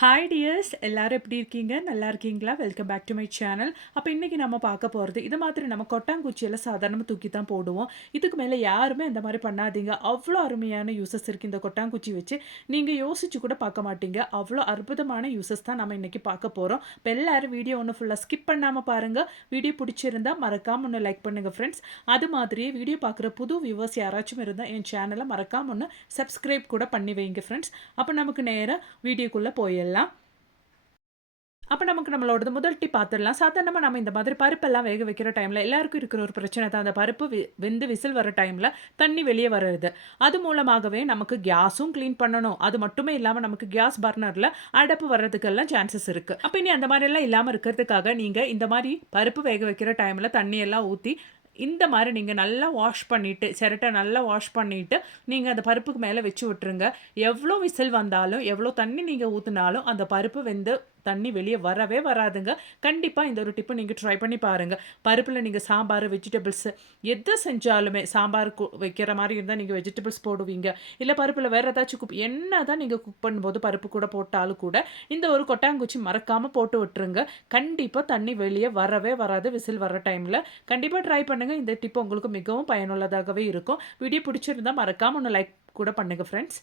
Hi tears எல்லாரும் எப்படி இருக்கீங்க? நல்லா இருக்கீங்களா? Welcome back to my channel. அப்போ இன்னைக்கு நம்ம பார்க்க போகிறது இது மாதிரி நம்ம கொட்டாங்குச்சியெல்லாம் சாதாரணமாக தூக்கி தான் போடுவோம். இதுக்கு மேலே யாருமே அந்த மாதிரி பண்ணாதீங்க. அவ்வளோ அருமையான யூசஸ் இருக்குது இந்த கொட்டாங்குச்சி வச்சு. நீங்கள் யோசிச்சு கூட பார்க்க மாட்டீங்க. அவ்வளோ அற்புதமான யூசஸ் தான் நம்ம இன்னைக்கு பார்க்க போகிறோம். இப்போ எல்லாரும் வீடியோ ஒன்று ஃபுல்லாக ஸ்கிப் பண்ணாமல் பாருங்கள். வீடியோ பிடிச்சிருந்தா மறக்காம ஒன்று லைக் பண்ணுங்கள் ஃப்ரெண்ட்ஸ். அது மாதிரியே வீடியோ பார்க்குற புது வியூவர்ஸ் யாராச்சும் இருந்தால் என் சேனலை மறக்காம ஒன்று சப்ஸ்கிரைப் கூட பண்ணி வைங்க ஃப்ரெண்ட்ஸ். அப்போ நமக்கு நேராக வீடியோக்குள்ளே போயிடலாம். அப்போ நமக்கு நம்மளோடது முதல் டிப் பார்த்துடலாம். சாதாரணமாக நம்ம இந்த மாதிரி பருப்பெல்லாம் வேக வைக்கிற டைமில் எல்லாருக்கும் இருக்கிற ஒரு பிரச்சனை தான் அந்த பருப்பு வெந்து விசில் வர டைமில் தண்ணி வெளியே வர்றது. அது மூலமாகவே நமக்கு கேஸும் க்ளீன் பண்ணணும். அது மட்டுமே இல்லாமல் நமக்கு கேஸ் பர்னரில் அடப்பு வர்றதுக்கெல்லாம் சான்சஸ் இருக்குது. அப்போ இனி அந்த மாதிரிலாம் இல்லாமல் இருக்கிறதுக்காக நீங்கள் இந்த மாதிரி பருப்பு வேக வைக்கிற டைமில் தண்ணியெல்லாம் ஊற்றி இந்த மாதிரி நீங்கள் நல்லா வாஷ் பண்ணிவிட்டு சிரட்டை நல்லா வாஷ் பண்ணிவிட்டு நீங்கள் அந்த பருப்புக்கு மேலே வச்சு விட்டுருங்க. எவ்வளோ விசில் வந்தாலும் எவ்வளோ தண்ணி நீங்கள் ஊற்றினாலும் அந்த பருப்பு வெந்து தண்ணி வெளியே வரவே வராதுங்க. கண்டிப்பாக இந்த ஒரு டிப்பு நீங்கள் ட்ரை பண்ணி பாருங்கள். பருப்பில் நீங்கள் சாம்பார் வெஜிடபிள்ஸு எது செஞ்சாலுமே சாம்பார் வைக்கிற மாதிரி இருந்தால் நீங்கள் வெஜிடபிள்ஸ் போடுவீங்க. இல்லை பருப்பில் வேறு ஏதாச்சும் என்ன தான் நீங்கள் குக் பண்ணும்போது பருப்பு கூட போட்டாலும் கூட இந்த ஒரு கொட்டாங்குச்சி மறக்காமல் போட்டு விட்டுருங்க. கண்டிப்பாக தண்ணி வெளியே வரவே வராது விசில் வர டைமில். கண்டிப்பாக ட்ரை பண்ணுங்கள். இந்த டிப்பு உங்களுக்கு மிகவும் பயனுள்ளதாகவே இருக்கும். வீடியோ பிடிச்சிருந்தா மறக்காமல் ஒன்று லைக் கூட பண்ணுங்கள் ஃப்ரெண்ட்ஸ்.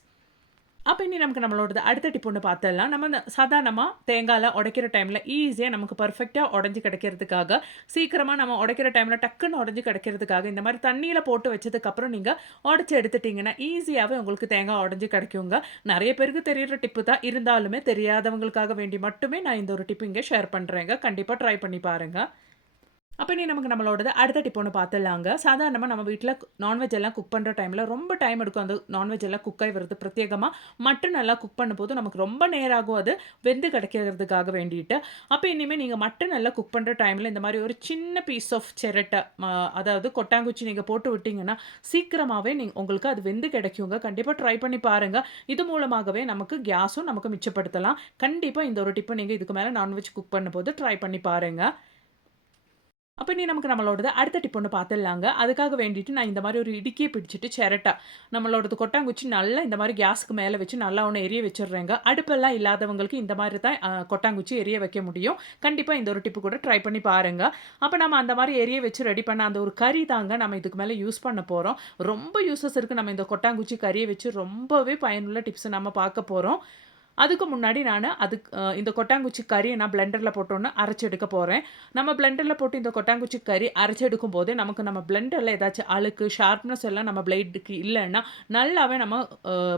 அப்போ இனி நமக்கு நம்மளோடது அடுத்த டிப் ஒன்று பார்த்துடலாம். நம்ம சாதாரணமாக தேங்காயில் உடைக்கிற டைமில் ஈஸியாக நமக்கு பர்ஃபெக்டாக உடஞ்சி கிடைக்கிறதுக்காக சீக்கிரமாக நம்ம உடைக்கிற டைமில் டக்குன்னு உடஞ்சி கிடைக்கிறதுக்காக இந்த மாதிரி தண்ணியில் போட்டு வச்சதுக்கப்புறம் நீங்கள் உடச்சி எடுத்துட்டிங்கன்னா ஈஸியாகவே உங்களுக்கு தேங்காய் உடஞ்சி கிடைக்குங்க. நிறைய பேருக்கு தெரியிற டிப்பு தான், இருந்தாலுமே தெரியாதவங்களுக்காக வேண்டி மட்டுமே நான் இந்த ஒரு டிப்பு இங்கே ஷேர் பண்ணுறேங்க. கண்டிப்பாக ட்ரை பண்ணி பாருங்கள். அப்போ நீ நமக்கு நம்மளோடது அடுத்த டிப் ஒன்று பார்த்துடலாங்க. சாதாரணமாக நம்ம வீட்டில் நான்வெஜ் எல்லாம் குக் பண்ணுற டைமில் ரொம்ப டைம் எடுக்கும் அந்த நான்வெஜ் எல்லாம் குக் ஆகி வருது. பிரத்யேகமாக மட்டன் எல்லாம் குக் பண்ணும்போது நமக்கு ரொம்ப நேரம் ஆகும் அது வெந்து கிடைக்கிறதுக்காக வேண்டிட்டு. அப்போ இனிமேல் நீங்கள் மட்டன் எல்லாம் குக் பண்ணுற டைமில் இந்த மாதிரி ஒரு சின்ன பீஸ் ஆஃப் சிரட்டை அதாவது கொட்டாங்குச்சி நீங்கள் போட்டு விட்டிங்கன்னா சீக்கிரமாகவே உங்களுக்கு அது வெந்து கிடைக்குங்க. கண்டிப்பாக ட்ரை பண்ணி பாருங்கள். இது மூலமாகவே நமக்கு கேஸும் நமக்கு மிச்சப்படுத்தலாம். கண்டிப்பாக இந்த ஒரு டிப்பை நீங்கள் இதுக்கு மேலே நான்வெஜ் குக் பண்ணும்போது ட்ரை பண்ணி பாருங்கள். அப்போ நீ நமக்கு நம்மளோடது அடுத்த டிப் ஒன்று பார்த்துடலாங்க. அதுக்காக வேண்டிட்டு நான் இந்த மாதிரி ஒரு இடுக்கியை பிடிச்சிட்டு சிரட்டா நம்மளோடது கொட்டாங்குச்சி நல்லா இந்த மாதிரி கேஸுக்கு மேலே வச்சு நல்லா ஒன்று எரிய வச்சிடுறேங்க. அடுப்பெல்லாம் இல்லாதவங்களுக்கு இந்த மாதிரி தான் கொட்டாங்குச்சி எரிய வைக்க முடியும். கண்டிப்பாக இந்த ஒரு டிப்பு கூட ட்ரை பண்ணி பாருங்கள். அப்போ நம்ம அந்த மாதிரி எரிய வச்சு ரெடி பண்ண அந்த ஒரு கறி தாங்க நம்ம இதுக்கு மேலே யூஸ் பண்ண போகிறோம். ரொம்ப யூஸஸ் இருக்குது. நம்ம இந்த கொட்டாங்குச்சி கறியை வச்சு ரொம்பவே பயனுள்ள டிப்ஸ் நம்ம பார்க்க போகிறோம். அதுக்கு முன்னாடி நான் இந்த கொட்டாங்குச்சி கறியை நான் பிளெண்டரில் போட்டோன்னு அரைச்சி எடுக்க போகிறேன். நம்ம பிளெண்டரில் போட்டு இந்த கொட்டாங்குச்சி கறி அரைச்சி எடுக்கும்போது நமக்கு நம்ம பிளெண்டரில் ஏதாச்சும் அழுக்கு ஷார்ப்னஸ் எல்லாம் நம்ம பிளேடுக்கு இல்லைன்னா நல்லாவே நம்ம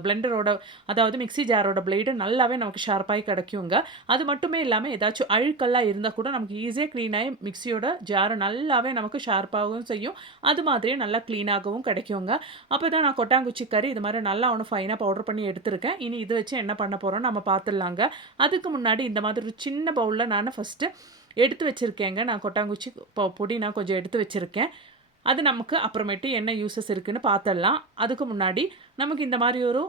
பிளெண்டரோட அதாவது மிக்சி ஜாரோட பிளேடு நல்லாவே நமக்கு ஷார்ப்பாகி கிடைக்குங்க. அது மட்டுமே இல்லாமல் ஏதாச்சும் அழுக்கெல்லாம் இருந்தால் கூட நமக்கு ஈஸியாக க்ளீனாகி மிக்சியோட ஜாரை நல்லாவே நமக்கு ஷார்ப்பாகவும் செய்யும். அது மாதிரியே நல்லா க்ளீனாகவும் கிடைக்குங்க. அப்போ தான் நான் கொட்டாங்குச்சி கறி இது மாதிரி நல்லா ஒன்று ஃபைனாக பவுடர் பண்ணி எடுத்திருக்கேன். இனி இது வச்சு என்ன பண்ண போகிறோம் நம்ம பார்த்துடலாங்க. அதுக்கு முன்னாடி இந்த மாதிரி ஒரு சின்ன பவுலில் நான் ஃபஸ்ட்டு எடுத்து வச்சுருக்கேங்க. நான் கொட்டாங்குச்சி பொடி நான் கொஞ்சம் எடுத்து வச்சுருக்கேன். அது நமக்கு அப்புறமேட்டு என்ன யூஸஸ் இருக்குதுன்னு பார்த்துடலாம். அதுக்கு முன்னாடி நமக்கு இந்த மாதிரி ஒரு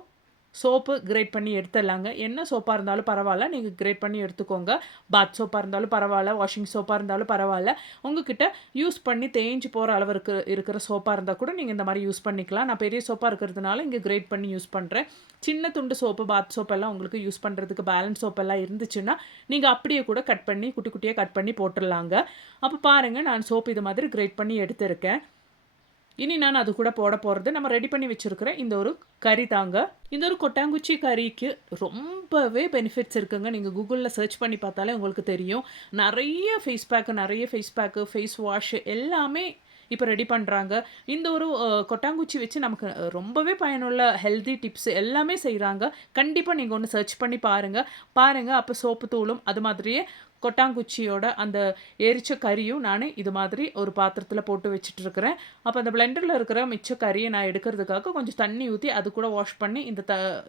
சோப்பு கிரேட் பண்ணி எடுத்துடலாங்க. என்ன சோப்பாக இருந்தாலும் பரவாயில்ல, நீங்கள் கிரேட் பண்ணி எடுத்துக்கோங்க. பாத் சோப்பாக இருந்தாலும் பரவாயில்ல, வாஷிங் சோப்பாக இருந்தாலும் பரவாயில்ல. உங்ககிட்ட யூஸ் பண்ணி தேய்ஞ்சு போகிற அளவுக்கு இருக்கிற சோப்பாக இருந்தால் கூட நீங்கள் இந்த மாதிரி யூஸ் பண்ணிக்கலாம். நான் பெரிய சோப்பாக இருக்கிறதுனால இங்கே கிரேட் பண்ணி யூஸ் பண்ணுறேன். சின்ன துண்டு சோப்பு பாத் சோப்பெல்லாம் உங்களுக்கு யூஸ் பண்ணுறதுக்கு பேலன்ஸ் சோப்பெல்லாம் இருந்துச்சுன்னா நீங்கள் அப்படியே கூட கட் பண்ணி குட்டி குட்டியாக கட் பண்ணி போட்டுடலாங்க. அப்போ பாருங்கள், நான் சோப்பு இது மாதிரி கிரேட் பண்ணி எடுத்திருக்கேன். இனி நான் அது கூட போட போகிறது நம்ம ரெடி பண்ணி வச்சுருக்கிற இந்த ஒரு கறி தாங்க. இந்த ஒரு கொட்டாங்குச்சி கறிக்கு ரொம்பவே பெனிஃபிட்ஸ் இருக்குங்க. நீங்கள் கூகுளில் சர்ச் பண்ணி பார்த்தாலே உங்களுக்கு தெரியும். நிறைய ஃபேஸ் பேக்கு ஃபேஸ் வாஷ் எல்லாமே இப்போ ரெடி பண்ணுறாங்க. இந்த ஒரு கொட்டாங்குச்சி வச்சு நமக்கு ரொம்பவே பயனுள்ள ஹெல்தி டிப்ஸ் எல்லாமே செய்கிறாங்க. கண்டிப்பாக நீங்கள் ஒன்று சர்ச் பண்ணி பாருங்கள். அப்போ சோப்பு தூளும் அது மாதிரியே கொட்டாங்குச்சியோட அந்த எரிச்ச கறியும் நான் இது மாதிரி ஒரு பாத்திரத்தில் போட்டு வச்சுட்ருக்கிறேன். அப்போ அந்த பிளெண்டரில் இருக்கிற மிச்ச கறியை நான் எடுக்கிறதுக்காக கொஞ்சம் தண்ணி ஊற்றி அது கூட வாஷ் பண்ணி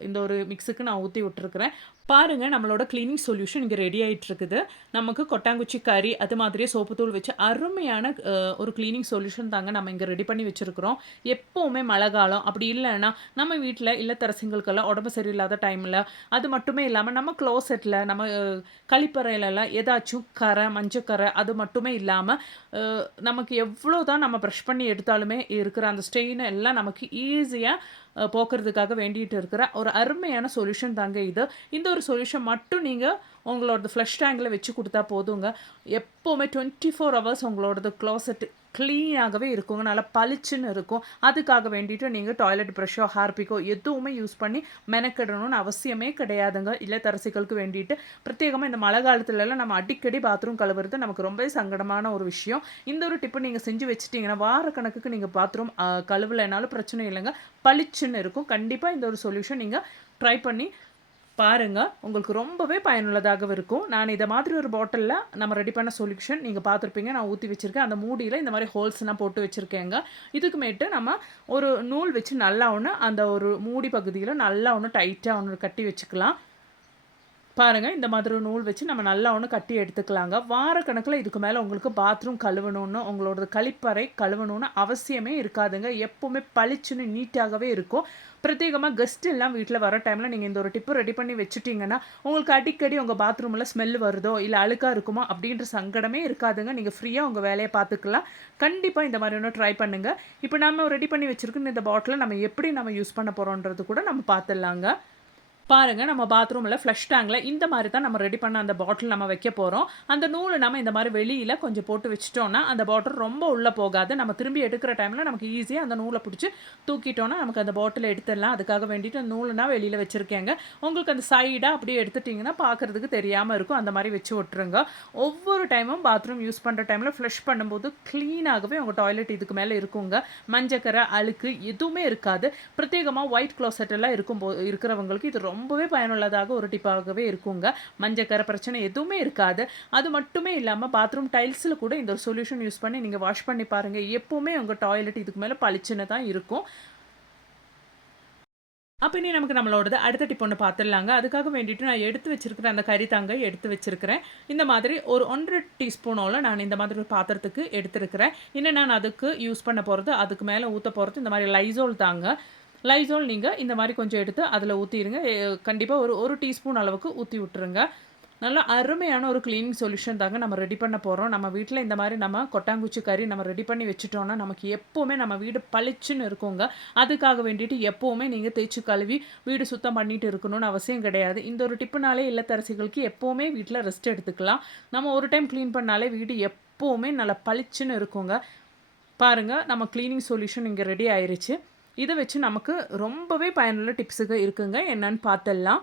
இந்த ஒரு மிக்ஸுக்கு நான் ஊற்றி விட்டுருக்குறேன். பாருங்கள், நம்மளோட க்ளீனிங் சொல்யூஷன் இங்கே ரெடி ஆகிட்டுருக்குது. நமக்கு கொட்டாங்குச்சி கறி அது மாதிரியே சோப்பு தூள் வச்சு அருமையான ஒரு க்ளீனிங் சொல்யூஷன் தாங்க நம்ம இங்கே ரெடி பண்ணி வச்சுருக்கிறோம். எப்போவுமே மழை காலம் அப்படி இல்லைன்னா நம்ம வீட்டில் இல்லத்தரசிங்களுக்கெல்லாம் உடம்பு சரியில்லாத டைமில் அது மட்டுமே இல்லாமல் நம்ம க்ளோசெட்டில் நம்ம கழிப்பறையிலலாம் ஏதாச்சும் கரை, மஞ்சக்கரை அது மட்டுமே இல்லாம, அ நமக்கு எவ்வளோ தான் நம்ம ப்ரஷ் பண்ணி எடுத்தாலுமே இருக்கிற அந்த ஸ்டெயின் எல்லாம் நமக்கு ஈஸியா போக்குறதுக்காக வேண்டிட்டு இருக்கிற ஒரு அருமையான சொல்யூஷன் தாங்க இது. இந்த ஒரு சொல்யூஷன் மட்டும் நீங்க உங்களோடது ஃப்ளஷ் டேங்க்ல வச்சு குடுத்தா போதுங்க. எப்பவுமே 24 ஹவர்ஸ் உங்களோடது க்ளாசெட் கிளீனாகவே இருக்குங்க. நல்லா பளிச்சுன்னு இருக்கும். அதுக்காக வேண்டிட்டு நீங்க டாய்லெட் ப்ரஷ்ஷோ, ஹார்பிக்கோ எதுவுமே யூஸ் பண்ணி மெனக்கெடணும்னு அவசியமே கிடையாதுங்க. இல்லத்தரசிகளுக்கு வேண்டிட்டு. பிரத்யேகமா இந்த மழை காலத்துலலாம் நம்ம அடிக்கடி பாத்ரூம் கழுவுறது நமக்கு ரொம்பவே சங்கடமான ஒரு விஷயம். இந்த ஒரு டிப்பு நீங்க செஞ்சு வச்சுட்டீங்கன்னா, வார கணக்குக்கு நீங்க பாத்ரூம் கழுவலைனாலும் பிரச்சனை இல்லங்க. பளிச்சுன்னு இருக்கும். கண்டிப்பா இந்த ஒரு சொல்யூஷன் நீங்க ட்ரை பண்ணி பாருங்க. உங்களுக்கு ரொம்பவே பயனுள்ளதாக இருக்கும். நான் இத மாதிரி ஒரு பாட்டில்ல நம்ம ரெடி பண்ண சொல்யூஷன் நீங்க பார்த்துருப்பீங்க. நான் ஊத்தி வச்சிருக்கேன். அந்த மூடியில இந்த மாரி ஹோல்ஸ்லாம் போட்டு வச்சிருக்கேங்க. இதுக்கு மேட்டு நம்ம ஒரு நூல் வச்சு நல்லா ஒண்ணு அந்த ஒரு மூடி பகுதியில நல்லா ஒண்ணு டைட்டா ஒண்ணு கட்டி வச்சுக்கலாம். பாருங்க, இந்த மாதிரி ஒரு நூல் வச்சு நம்ம நல்லா ஒண்ணு கட்டி எடுத்துக்கலாங்க. வாரக்கணக்குல இதுக்கு மேல உங்களுக்கு பாத்ரூம் கழுவணும்னு, உங்களோட கழிப்பறை கழுவணும்னு அவசியமே இருக்காதுங்க. எப்பவுமே பளிச்சுன்னு நீட்டாகவே இருக்கும். பிரத்யேகமா கெஸ்ட் எல்லாம் வீட்ல வர டைம்ல நீங்க இந்த ஒரு டிப்பு ரெடி பண்ணி வச்சுட்டீங்கன்னா, உங்களுக்கு அடிக்கடி உங்க பாத்ரூம்ல ஸ்மெல் வருதோ, இல்ல அழுக்கா இருக்குமோ அப்படின்ற சங்கடமே இருக்காதுங்க. நீங்க ஃப்ரீயா உங்க வேலைய பார்த்துக்கலாம். கண்டிப்பா இந்த மாரி ஒண்ணு ட்ரை பண்ணுங்க. இப்ப நம்ம ரெடி பண்ணி வச்சிருக்க இந்த பாட்டில நம்ம எப்படி நம்ம யூஸ் பண்ண போறோம்ன்றது கூட நம்ம பார்த்துடலாங்க. பாருங்க, நம்ம பாத்ரூம்ல ஃப்ளஷ் டேங்க்ல இந்த மாரி தான் நம்ம ரெடி பண்ண அந்த பாட்டில் நம்ம வைக்க போறோம். அந்த நூல நம்ம இந்த மாரி வெளியில கொஞ்சம் போட்டு வச்சுட்டோம்னா, அந்த பாட்டில் ரொம்ப உள்ள போகாது. நம்ம திரும்பி எடுக்கிற டைம்ல நமக்கு ஈஸியா அந்த நூல புடிச்சு தூக்கிட்டோம்னா, நமக்கு அந்த பாட்டில எடுத்துடலாம். அதுக்காக வேண்டிட்டு அந்த நூல நான் வெளியில வச்சிருக்கேங்க. உங்களுக்கு அந்த சைடா அப்படியே எடுத்துட்டீங்கன்னா, பார்க்கறதுக்கு தெரியாம இருக்கும். அந்த மாரி வச்சு விட்டுருங்க. ஒவ்வொரு டைமும் பாத்ரூம் யூஸ் பண்ற டைம்ல ஃப்ளஷ் பண்ணும்போது கிளீனாகவே உங்க டாய்லெட் இதுக்கு மேல இருக்குங்க. மஞ்சக்கரை, அழுக்கு எதுவுமே இருக்காது. பிரத்யேகமா ஒயிட் க்ளாசெட் எல்லாம் இருக்கிறவங்களுக்கு இது ரொம்பவே பயனுள்ளதாக ஒரு டிப்பாகவே இருக்குங்க. மஞ்சக்கரை பிரச்சனை எதுவுமே இருக்காது. அது மட்டுமே இல்லாம பாத்ரூம் டைல்ஸ்ல கூட இந்த ஒரு சொல்யூஷன் யூஸ் பண்ணி நீங்க வாஷ் பண்ணி பாருங்க. எப்பவுமே உங்க டாய்லெட் இதுக்கு மேல பளிச்சுன்னு தான் இருக்கும். அப்ப இனி நமக்கு நம்மளோடது அடுத்த டிப் ஒண்ணு பார்த்துடலாங்க. அதுக்காக வேண்டிட்டு நான் எடுத்து வச்சிருக்கிற அந்த கறி தாங்க எடுத்து வச்சிருக்கிறேன். இந்த மாதிரி ஒரு 1 1/2 டீஸ்பூனோல நான் இந்த மாதிரி ஒரு பாத்திரத்துக்கு எடுத்திருக்கிறேன். இன்னும் நான் அதுக்கு யூஸ் பண்ண போறது, அதுக்கு மேல ஊத்த போறது இந்த மாரி லைசோல் தாங்க. லைசோல் நீங்க இந்த மாரி கொஞ்சம் எடுத்து அதில ஊத்திருங்க. கண்டிப்பா ஒரு 1 டீஸ்பூன் அளவுக்கு ஊத்தி விட்டுருங்க. நல்லா அருமையான ஒரு கிளீனிங் சொல்யூஷன் தாங்க நம்ம ரெடி பண்ண போறோம். நம்ம வீட்ல இந்த மாரி நம்ம கொட்டாங்குச்சி கறி நம்ம ரெடி பண்ணி வச்சுட்டோம்னா, நமக்கு எப்பவுமே நம்ம வீடு பளிச்சுன்னு இருக்குங்க. அதுக்காக வேண்டிட்டு எப்பவுமே நீங்க தேய்ச்சு கழுவி வீடு சுத்தம் பண்ணிட்டு இருக்கணும்னு அவசியம் கிடையாது. இந்த ஒரு டிப்புனாலே இல்லத்தரசிகளுக்கு எப்பவுமே வீட்ல ரெஸ்ட் எடுத்துக்கலாம். நம்ம ஒரு டைம் கிளீன் பண்ணாலே வீடு எப்பவுமே நல்லா பளிச்சுன்னு இருக்குங்க. பாருங்க, நம்ம கிளீனிங் சொல்யூஷன் இங்க ரெடி ஆயிருச்சு. இத வச்சு நமக்கு ரொம்பவே பயனுள்ள டிப்ஸுங்க இருக்குங்க. என்னன்னு பார்த்தல்லாம்.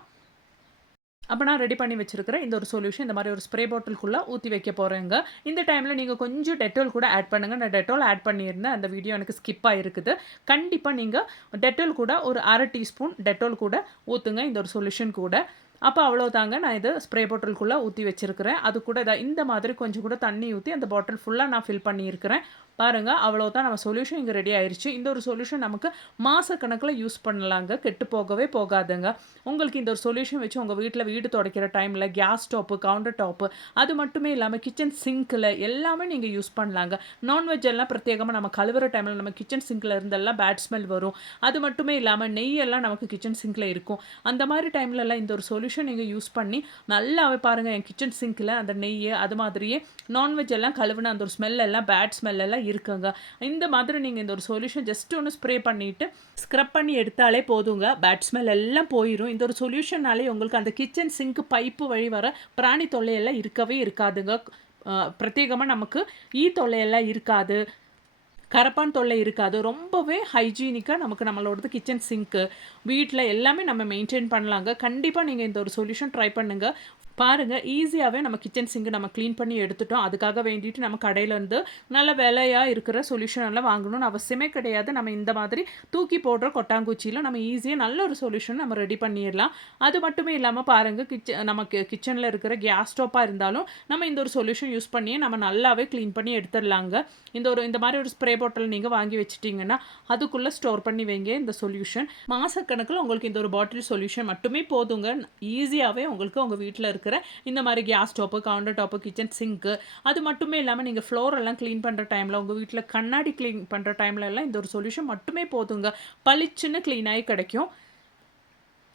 அப்ப நான் ரெடி பண்ணி வச்சிருக்கிறேன். இந்த ஒரு சொல்யூஷன் இந்த மாரி ஒரு ஸ்ப்ரே பாட்டிலுக்குள்ள ஊத்தி வைக்க போறேங்க. இந்த டைம்ல நீங்க கொஞ்சம் டெட்டால் கூட ஆட் பண்ணுங்க. நான் டெட்டால் ஆட் பண்ணியிருந்தேன். அந்த வீடியோ எனக்கு ஸ்கிப் ஆயிருக்குது. கண்டிப்பா நீங்க டெட்டால் கூட ஒரு 1/2 டீஸ்பூன் டெட்டால் கூட ஊத்துங்க இந்த ஒரு சொல்யூஷன் கூட. அப்ப அவ்வளோதாங்க. நான் இது ஸ்ப்ரே பாட்டிலுக்குள்ள ஊத்தி வச்சிருக்கிறேன். அது கூட இந்த மாதிரி கொஞ்சம் கூட தண்ணி ஊத்தி அந்த பாட்டில் ஃபுல்லா நான் ஃபில் பண்ணியிருக்கிறேன். பாருங்க, அவ்வளோதான் நம்ம சொல்யூஷன் இங்க ரெடி ஆயிருச்சு. இந்த ஒரு சொல்யூஷன் நமக்கு மாசக்கணக்குல யூஸ் பண்ணலாங்க. கெட்டு போகவே போகாதுங்க. உங்களுக்கு இந்த ஒரு சொல்யூஷன் வச்சு உங்க வீட்ல வீடு துடைக்கிற டைம்ல கேஸ் ஸ்டவ், கவுண்டர் டாப் அது மட்டுமே இல்லாம கிச்சன் சிங்க்ல எல்லாமே நீங்க யூஸ் பண்ணலாங்க. நான்வெஜ் எல்லாம் பிரத்யேகமா நம்ம கழுவுற டைம்ல நம்ம கிச்சன் சிங்க்ல இருந்தெல்லாம் பேட் ஸ்மெல் வரும். அது மட்டுமே இல்லாம நெய் எல்லாம் நமக்கு கிச்சன் சிங்க்ல இருக்கும். அந்த மாரி டைம்லலாம் இந்த ஒரு சொல்யூஷன் நீங்க யூஸ் பண்ணி நல்லாவே பாருங்க என் கிச்சன் சிங்க்ல அந்த நெய்யு, அது மாதிரியே நான்வெஜ் எல்லாம் கழுவுன அந்த ஒரு ஸ்மெல் எல்லாம் பேட் ஸ்மெல் எல்லாம் இருக்குங்க. இந்த மாதிரி நீங்க இந்த ஒரு சொல்யூஷன் ஜஸ்ட் ஒண்ணு ஸ்ப்ரே பண்ணிட்டு, ஸ்க்ரப் பண்ணி எடுத்தாலே போதுங்க. பேட் ஸ்மெல் எல்லாம் போயிரும். இந்த ஒரு சொல்யூஷன்னாலே உங்களுக்கு அந்த கிச்சன் சிங்க் பைப்பு வழி வர பிராணி தொல்லையெல்லாம் இருக்கவே இருக்காதுங்க. பிரத்யேகமா நமக்கு தொல்லையெல்லாம் இருக்காது. கரப்பான் தொல்லை இருக்காது. ரொம்பவே ஹைஜீனிக்கா நமக்கு நம்மளோடது கிச்சன் சிங்க்கு, வீட்ல எல்லாமே நம்ம மெயின்டெயின் பண்ணலாங்க. கண்டிப்பா நீங்க இந்த ஒரு சொல்யூஷன் ட்ரை பண்ணுங்க. பாருங்க, ஈஸியாவே நம்ம கிச்சன் சிங்க் நம்ம கிளீன் பண்ணி எடுத்துட்டோம். அதுக்காக வேண்டிட்டு நம்ம கடையிலருந்து நல்ல விலையா இருக்கிற சொல்யூஷன் எல்லாம் வாங்கணும்னு அவசியமே கிடையாது. நம்ம இந்த மாதிரி தூக்கி போடுற கொட்டாங்குச்சியில நம்ம ஈஸியா நல்ல ஒரு சொல்யூஷன் நம்ம ரெடி பண்ணிறலாம். அது மட்டுமே இல்லாம பாருங்க, நமக்கு கிச்சன்ல இருக்கிற கேஸ் ஸ்டவ்வா இருந்தாலும் நம்ம இந்த ஒரு சொல்யூஷன் யூஸ் பண்ணியே நம்ம நல்லாவே கிளீன் பண்ணி எடுத்துடலாங்க. இந்த மாரி ஒரு ஸ்ப்ரே பாட்டில் நீங்க வாங்கி வச்சுட்டீங்கன்னா, அதுக்குள்ள ஸ்டோர் பண்ணி வைங்க இந்த சொல்யூஷன். மாசக்கணக்குல உங்களுக்கு இந்த ஒரு பாட்டில் சொல்யூஷன் மட்டுமே போதுங்க. ஈஸியாவே உங்களுக்கு உங்க வீட்ல இருக்கிற இந்த மாரி gas stove, counter top, kitchen sink அது மட்டுமே இல்லாம நீங்க ஃப்ளோர் எல்லாம் கிளீன் பண்ற டைம்ல, உங்க வீட்ல கண்ணாடி கிளீன் பண்ற டைம்ல எல்லாம் இந்த ஒரு சொல்யூஷன் மட்டுமே போதுங்க. பளிச்சுன்னு கிளீன் ஆயி கிடைக்கும்.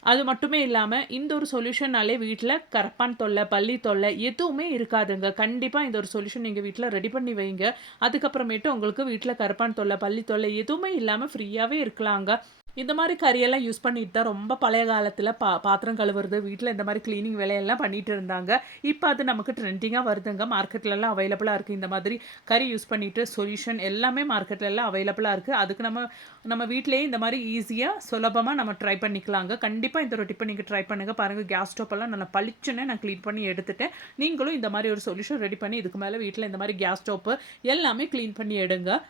அது மட்டுமே இல்லாம, இந்த ஒரு சொல்யூஷனாலே வீட்ல கரப்பான் தொல்ல, பல்லி தொல்ல எதுவுமே இருக்காதுங்க. கண்டிப்பா இந்த ஒரு சொல்யூஷன் நீங்க வீட்ல ரெடி பண்ணி வைங்க. அதுக்கப்புறமேட்டு உங்களுக்கு வீட்ல கரப்பான் தொல்ல, பல்லி தொல்ல எதுவுமே இல்லாம ஃப்ரீயாவே இருக்கலாங்க. இந்த மாரி கறியெல்லாம் யூஸ் பண்ணிட்டு தான் ரொம்ப பழைய காலத்துல பாத்திரம் கழுவுறது, வீட்ல இந்த மாரி கிளீனிங் வேலையெல்லாம் பண்ணிட்டு இருந்தாங்க. இப்ப அது நமக்கு ட்ரெண்டிங்கா வருதுங்க. மார்க்கெட்லலாம் அவைலபிளா இருக்கு. இந்த மாதிரி கறி யூஸ் பண்ணிட்டு சொல்யூஷன் எல்லாமே மார்க்கெட்லலாம் அவைலபிளா இருக்கு. அதுக்கு நம்ம நம்ம வீட்லயே இந்த மாரி ஈஸியா, சுலபமா நம்ம ட்ரை பண்ணிக்கலாங்க. கண்டிப்பா இந்த ஒரு டிப்ப நீங்க ட்ரை பண்ணுங்க. பாருங்க கேஸ் ஸ்டவ் நல்லா பளிச்சுன்னு நான் கிளீன் பண்ணி எடுத்துட்டேன். நீங்களும் இந்த மாரி ஒரு சொல்யூஷன் ரெடி பண்ணி இதுக்கு மேல வீட்ல இந்த மாரி கேஸ் ஸ்டவ் எல்லாமே கிளீன் பண்ணி எடுங்க.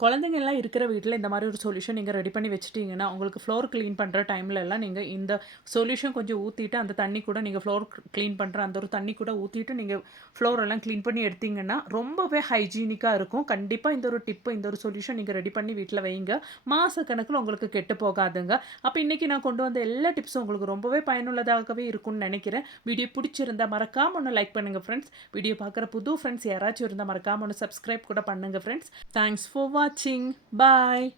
குழந்தைங்கலாம் இருக்கிற வீட்ல இந்த மாரி ஒரு சொல்யூஷன் நீங்க ரெடி பண்ணி வச்சுட்டீங்கன்னா, உங்களுக்கு ஃப்ளோர் கிளீன் பண்ற டைம்லலாம் நீங்க இந்த சொல்யூஷன் கொஞ்சம் ஊத்திட்டு, அந்த தண்ணி கூட நீங்க ஃப்ளோர் கிளீன் பண்ற அந்த ஒரு தண்ணி கூட ஊத்திட்டு, நீங்க ஃப்ளோர் எல்லாம் கிளீன் பண்ணி எடுத்தீங்கன்னா, ரொம்பவே ஹைஜீனிக்கா இருக்கும். கண்டிப்பா இந்த ஒரு டிப், இந்த ஒரு சொல்யூஷன் நீங்க ரெடி பண்ணி வீட்ல வைங்க. மாசக்கணக்குல உங்களுக்கு கெட்டு போகாதுங்க. அப்ப இன்னைக்கு நான் கொண்டு வந்த எல்லா டிப்ஸும் உங்களுக்கு ரொம்பவே பயனுள்ளதாகவே இருக்கும்னு நெனைக்கிறேன். வீடியோ புடிச்சிருந்தா மறக்காம ஒண்ணு லைக் பண்ணுங்க ஃப்ரெண்ட்ஸ். வீடியோ பார்க்குற புது ஃப்ரெண்ட்ஸ் யாராச்சும் இருந்தா மறக்காம ஒண்ணு சப்ஸ்கிரைப் கூட பண்ணுங்க ஃப்ரெண்ட்ஸ். தேங்க்ஸ் ஃபார் வாட்சிங். பாய்.